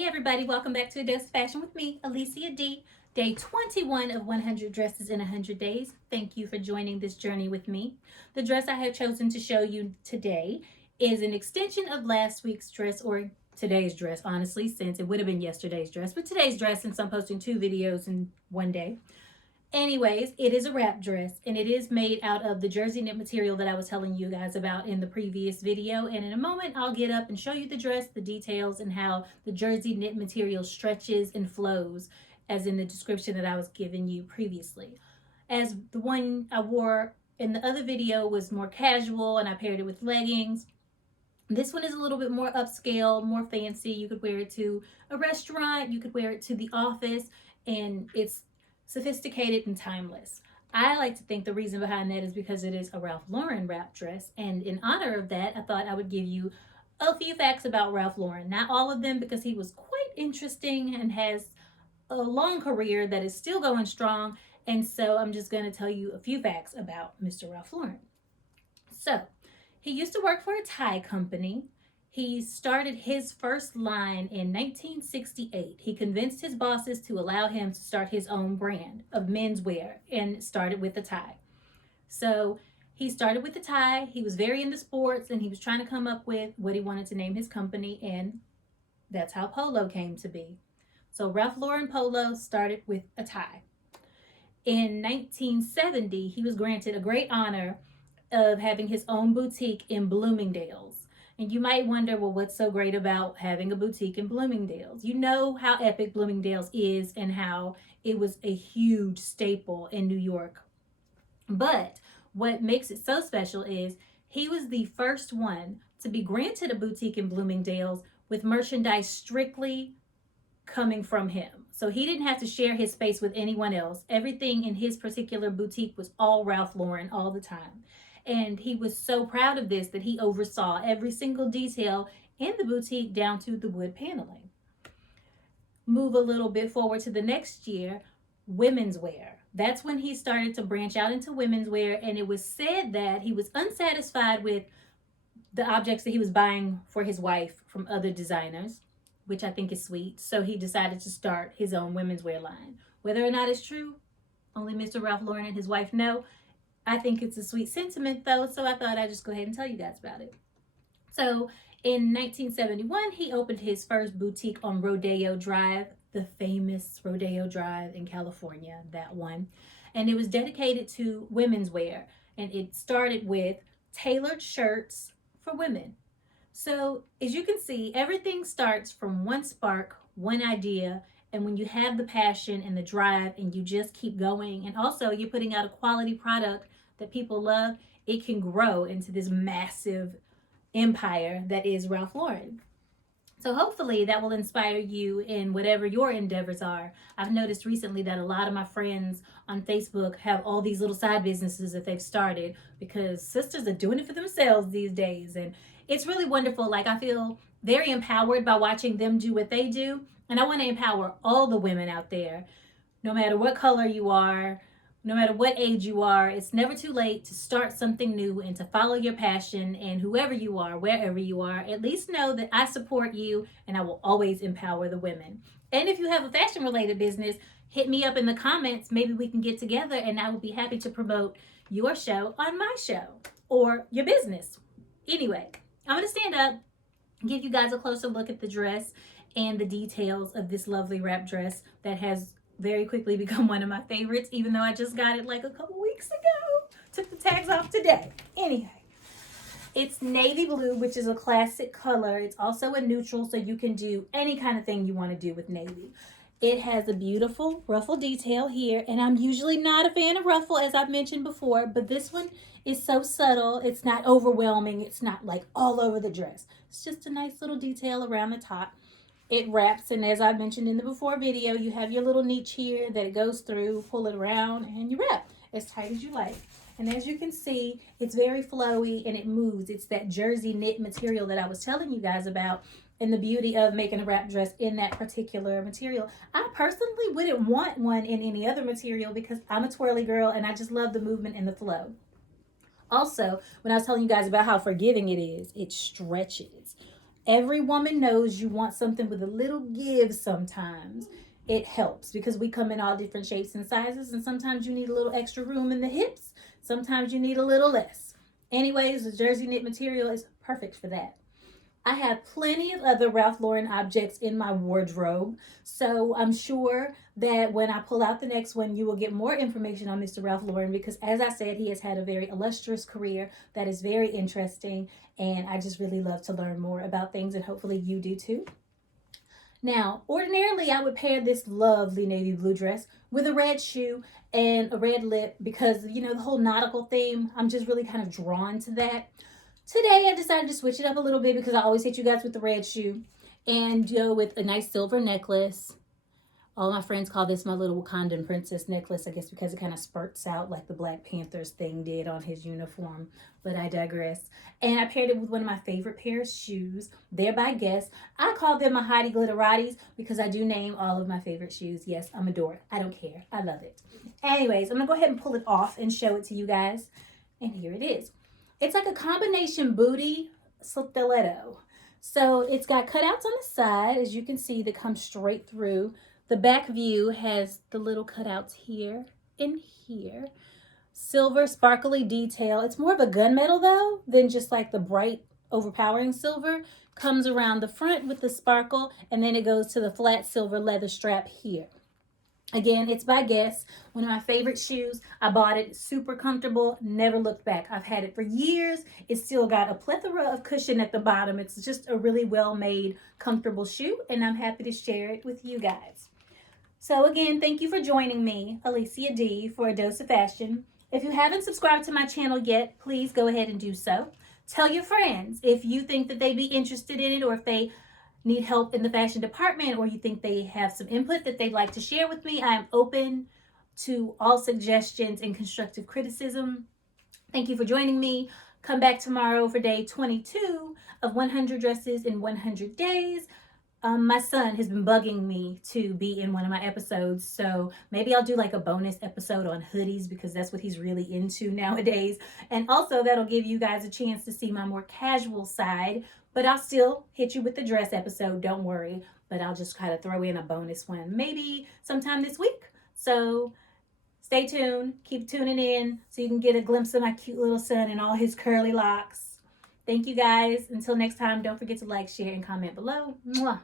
Hey everybody, welcome back to Adust Fashion with me, Alicia D. Day 21 of 100 Dresses in 100 Days. Thank you for joining this journey with me. The dress I have chosen to show you today is an extension of last week's dress, or today's dress, honestly, since it would have been yesterday's dress, but today's dress since I'm posting 2 videos in one day. Anyways, it is a wrap dress and it is made out of the jersey knit material that I was telling you guys about in the previous video. And in a moment, I'll get up and show you the dress, the details, and how the jersey knit material stretches and flows, as in the description that I was giving you previously. As the one I wore in the other video was more casual and I paired it with leggings, this one is a little bit more upscale, more fancy. You could wear it to a restaurant, you could wear it to the office, and it's sophisticated and timeless. I like to think the reason behind that is because it is a Ralph Lauren wrap dress. And in honor of that, I thought I would give you a few facts about Ralph Lauren. Not all of them, because he was quite interesting and has a long career that is still going strong. And so I'm just going to tell you a few facts about Mr. Ralph Lauren. So, he used to work for a tie company. He started his first line in 1968. He convinced his bosses to allow him to start his own brand of menswear and started with the tie. So he started with the tie. He was very into sports and he was trying to come up with what he wanted to name his company, and that's how Polo came to be. So Ralph Lauren Polo started with a tie. In 1970, he was granted a great honor of having his own boutique in Bloomingdale's. And you might wonder, well, what's so great about having a boutique in Bloomingdale's? You know how epic Bloomingdale's is and how it was a huge staple in New York. But what makes it so special is he was the first one to be granted a boutique in Bloomingdale's with merchandise strictly coming from him. So he didn't have to share his space with anyone else. Everything in his particular boutique was all Ralph Lauren all the time. And he was so proud of this that he oversaw every single detail in the boutique down to the wood paneling. Move a little bit forward to the next year, women's wear. That's when he started to branch out into women's wear, and it was said that he was unsatisfied with the objects that he was buying for his wife from other designers, which I think is sweet. So he decided to start his own women's wear line. Whether or not it's true, only Mr. Ralph Lauren and his wife know. I think it's a sweet sentiment though, so I thought I'd just go ahead and tell you guys about it. So in 1971, he opened his first boutique on Rodeo Drive, the famous Rodeo Drive in California, that one. And it was dedicated to women's wear. And it started with tailored shirts for women. So as you can see, everything starts from one spark, one idea, and when you have the passion and the drive and you just keep going, and also you're putting out a quality product that people love, it can grow into this massive empire that is Ralph Lauren. So hopefully that will inspire you in whatever your endeavors are. I've noticed recently that a lot of my friends on Facebook have all these little side businesses that they've started because sisters are doing it for themselves these days. And it's really wonderful. Like, I feel very empowered by watching them do what they do. And I want to empower all the women out there, no matter what color you are, no matter what age you are. It's never too late to start something new and to follow your passion. And whoever you are, wherever you are, at least know that I support you and I will always empower the women. And if you have a fashion related business, hit me up in the comments. Maybe we can get together and I will be happy to promote your show on my show or your business. Anyway, I'm going to stand up, give you guys a closer look at the dress and the details of this lovely wrap dress that has very quickly become one of my favorites, even though I just got it like a couple weeks ago. Took the tags off today. Anyway, it's navy blue, which is a classic color. It's also a neutral, so you can do any kind of thing you want to do with navy. It has a beautiful ruffle detail here, and I'm usually not a fan of ruffle, as I've mentioned before, but this one is so subtle. It's not overwhelming. It's not like all over the dress. It's just a nice little detail around the top. It wraps, and as I mentioned in the before video, you have your little niche here that it goes through, pull it around, and you wrap as tight as you like. And as you can see, it's very flowy and it moves. It's that jersey knit material that I was telling you guys about, and the beauty of making a wrap dress in that particular material. I personally wouldn't want one in any other material because I'm a twirly girl and I just love the movement and the flow. Also, when I was telling you guys about how forgiving it is, it stretches. Every woman knows you want something with a little give sometimes. It helps because we come in all different shapes and sizes, and sometimes you need a little extra room in the hips, sometimes you need a little less. Anyways, the jersey knit material is perfect for that. I have plenty of other Ralph Lauren objects in my wardrobe, so I'm sure that when I pull out the next one, you will get more information on Mr. Ralph Lauren because, as I said, he has had a very illustrious career that is very interesting, and I just really love to learn more about things, and hopefully you do too. Now, ordinarily, I would pair this lovely navy blue dress with a red shoe and a red lip because, you know, the whole nautical theme, I'm just really kind of drawn to that. Today, I decided to switch it up a little bit because I always hit you guys with the red shoe and go with a nice silver necklace. All my friends call this my little Wakandan princess necklace, I guess because it kind of spurts out like the Black Panthers thing did on his uniform, but I digress. And I paired it with one of my favorite pair of shoes. They're by Guess. I call them my Heidi Glitterati's because I do name all of my favorite shoes. Yes, I'm adored. I don't care. I love it. Anyways, I'm going to go ahead and pull it off and show it to you guys. And here it is. It's like a combination booty stiletto. So it's got cutouts on the side, as you can see, that come straight through. The back view has the little cutouts here and here. Silver sparkly detail. It's more of a gunmetal though than just like the bright overpowering silver. Comes around the front with the sparkle, and then it goes to the flat silver leather strap here. Again, it's by Guess. One of my favorite shoes. I bought it. Super comfortable. Never looked back. I've had it for years. It's still got a plethora of cushion at the bottom. It's just a really well-made, comfortable shoe, and I'm happy to share it with you guys. So again, thank you for joining me, Alicia D, for A Dose of Fashion. If you haven't subscribed to my channel yet, please go ahead and do so. Tell your friends if you think that they'd be interested in it, or if they need help in the fashion department, or you think they have some input that they'd like to share with me. I am open to all suggestions and constructive criticism. Thank you for joining me. Come back tomorrow for day 22 of 100 Dresses in 100 Days. My son has been bugging me to be in one of my episodes, so maybe I'll do like a bonus episode on hoodies because that's what he's really into nowadays. And also that'll give you guys a chance to see my more casual side, but I'll still hit you with the dress episode, don't worry. But I'll just kind of throw in a bonus one maybe sometime this week. So stay tuned, keep tuning in so you can get a glimpse of my cute little son and all his curly locks. Thank you guys. Until next time, don't forget to like, share, and comment below. Mwah.